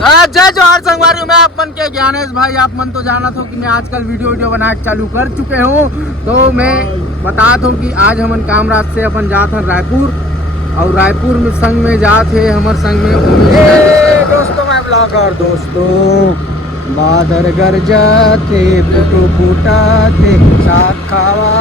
जय जवाहर संगवारी, मैं आप मन के ज्ञानेश भाई। आप मन तो जाना था कि मैं आजकल वीडियो बना चालू कर चुके हूँ। तो मैं बता दूँ कि आज हम कामराज से अपन जाते हैं रायपुर, और रायपुर में संग में जाते हमारे संग में दोस्तों मैं ब्लॉगर दोस्तों बादर गर जाते फोटो फूटाते साथ खावा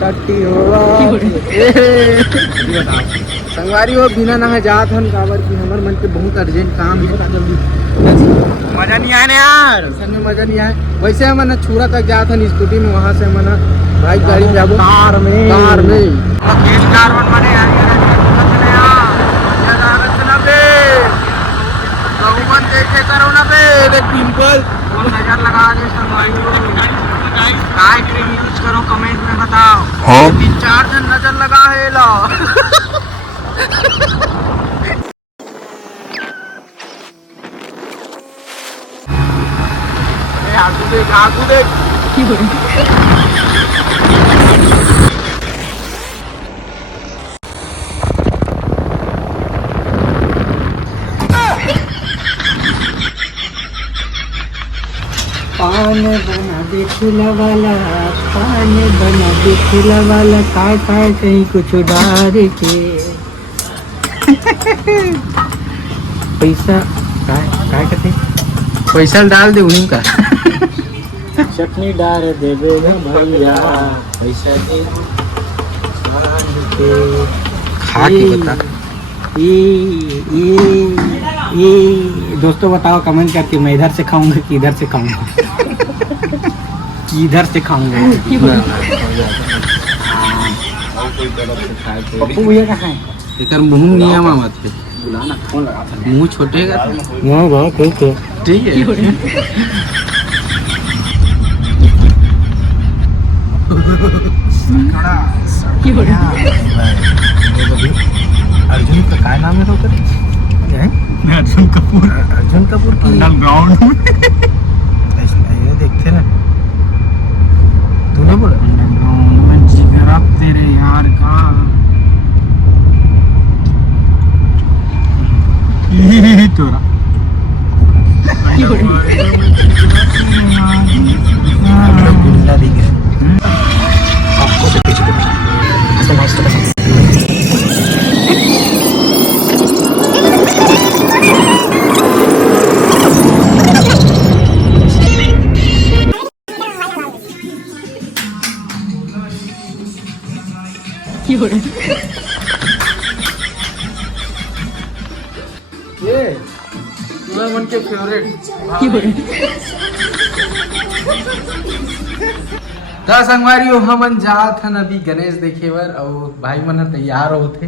टट्टी हुआ संगवारी हो बिना ना जात हन काबर की हमार मन के बहुत अर्जेंट काम है। जल्दी मजा नहीं आया ना यार, सर में मजा नहीं आया। वैसे हम छुरा तक जात हन स्कूटी में, वहाँ से हम बाइक गाड़ी में जाबो कार में देखे करो ना बे टिम्पल नजर लगा दे काय क्रीम यूज करो कमेंट में बताओ। 3-4 जन नजर लगा है ला आगू देख पान बना दे खिला वाला, पान बना दे खिला वाला, काय काय कहीं कुछ डाल के पैसा काय कहते पैसा डाल दे उन्हीं का चटनी डाल दे भैया पैसा दे खा के बता। ये दोस्तों बताओ कमेंट करके मैं इधर से खाऊंगा कि इधर से खाऊंगा इधर से खाऊंगा। पप्पू भैया कहाँ है? एक मुँह नहीं है मामा के बुलाना, फोन लगा मुँह छोटे का ठीक है। अर्जुन का क्या नाम है? तो क्या है? अर्जुन कपूर की ग्राउंड ये देखते ना तूने बोला में जिगर अब तेरे यार का तोरा गुंडा दिख रहा आपको से पीछे ये तुम्हारे मन के फेवरेट संगवारी हो हमन जात हन अभी गणेश देखे बर, और भाई मन तैयार होते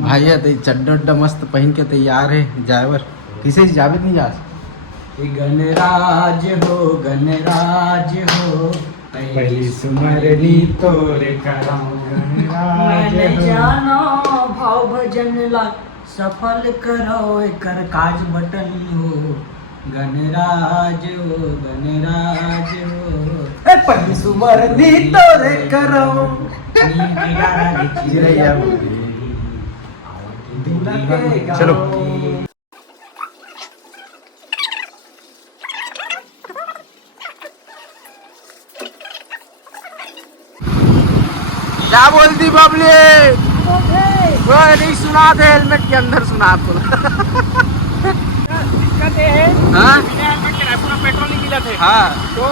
भाई चड्डा मस्त पहन के तैयार है जाए बर। किसे जावे नहीं जा गणराज हो पहली सुमरनी तोरे जानो भाव भजन ला सफल करो कर काज बटन हो गणराज हो पहली सुमरनी तोरे करो चलो क्या बोलती बबली? वो नहीं सुना थे, हेलमेट के अंदर सुना तो पेट्रोल नहीं मिला थे। हाँ तो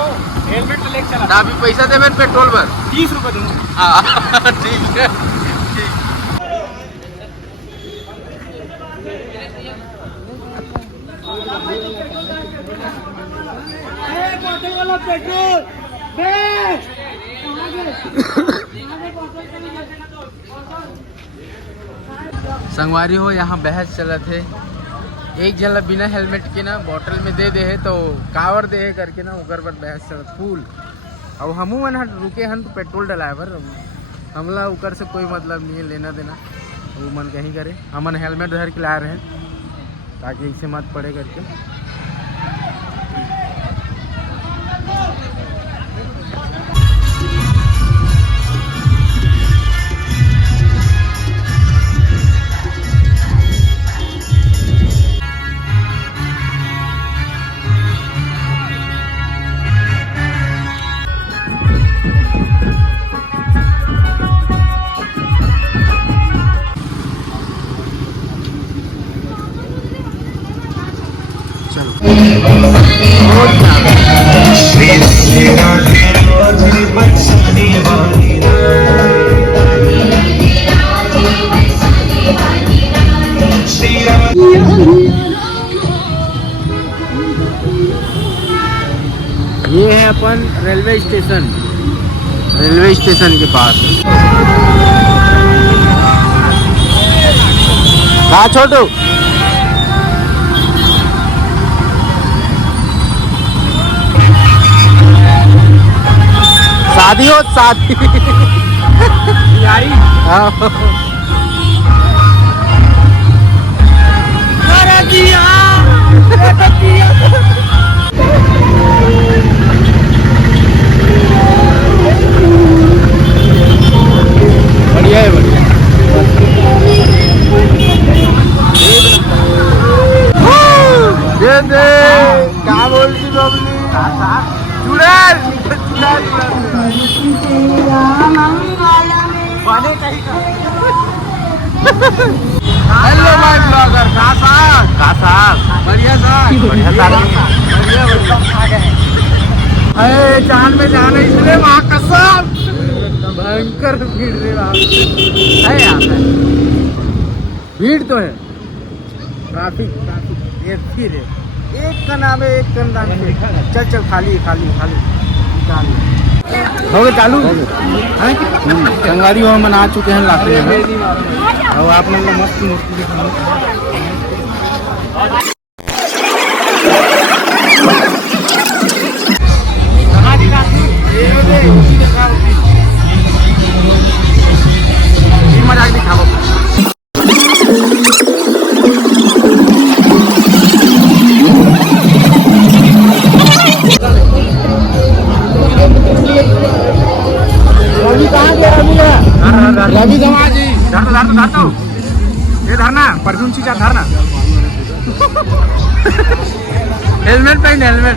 हेलमेट तो लेके चला अभी पैसा दे मैंने पेट्रोल पर 30 रुपए दूंगा। हाँ ठीक है पेट्रोल संगवारी हो यहाँ बहस चला थे। एक जन बिना हेलमेट के ना बोतल में दे है तो कावर दे है करके ना उगर पर बहस चलत फूल। अब हमू मन रुके हन तो पेट्रोल डलाए बर हमला उकर से कोई मतलब नहीं है लेना देना, वो मन कहीं करे। हमन हेलमेट धर के लाए रहे ताकि इससे मत पड़े करके। चल बहुत ये है अपन रेलवे स्टेशन के पास। कहाँ छोटू? शादी हो शादी हाँ। बढ़िया है बढ़िया। क्या बोलती बबली? चुड़ैल हेलो माय ब्लॉगर बढ़िया अरे चांद में जाना इसलिए वहाँ कसम भयंकर भीड़ है यहाँ पे। भीड़ तो है, ट्रैफिक ये फिर है। एक का नाम है एक का नाम है। चल चल खाली हो गए चालू संगारी हम मना चुके हैं लाते हैं और आपने मस्त मूर्ति मजाक दिखाओ। रवि समाजी धरना ये धरना परफ्यूम चीजा धरना हेलमेट पहन हेलमेट।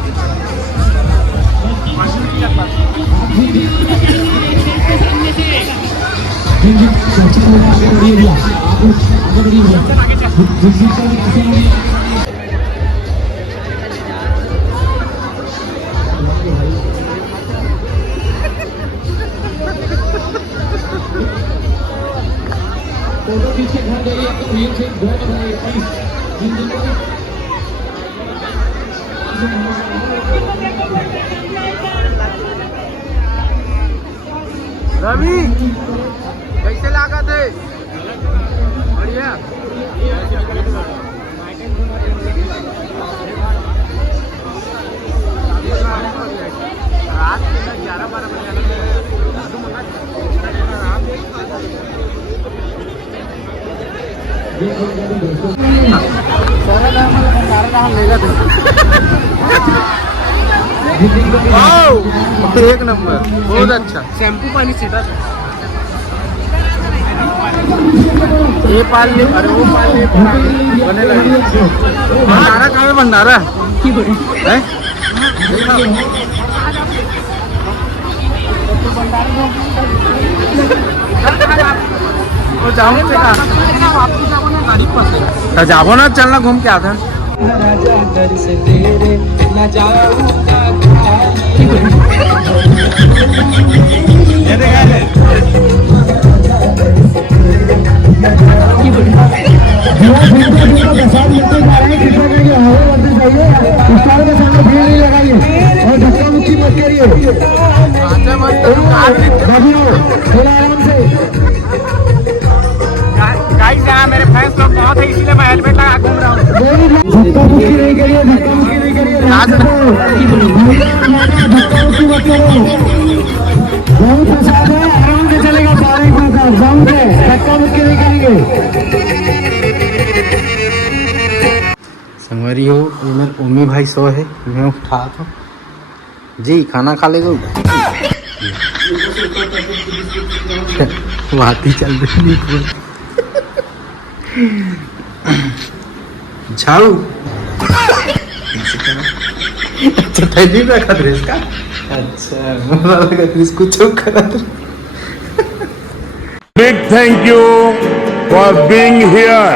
रवि कैसे लगा थे? बढ़िया। रात के 11-12 बजे एक नंबर बहुत अच्छा। शैम्पू पानी सीधा ये पाल ले अरे वो पाल ले बने लगे। भंडारा कहाँ है? भंडारा है जाबो ना चलना घूम के आता मेरे फैंस लोग बहुत है इसलिए मैं हेलमेट लगा घूम रहा हूँ। आराम से चलेगा संगवारी हो मेरे उम्मी भाई सो है मैं उठा तो जी खाना खा लेगा बात ही चल रही झाड़ू अच्छा थैली में रखा था इसका। अच्छा मुझे लगा था इसको चुप करा था। Big thank you for being here.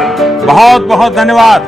बहुत बहुत धन्यवाद।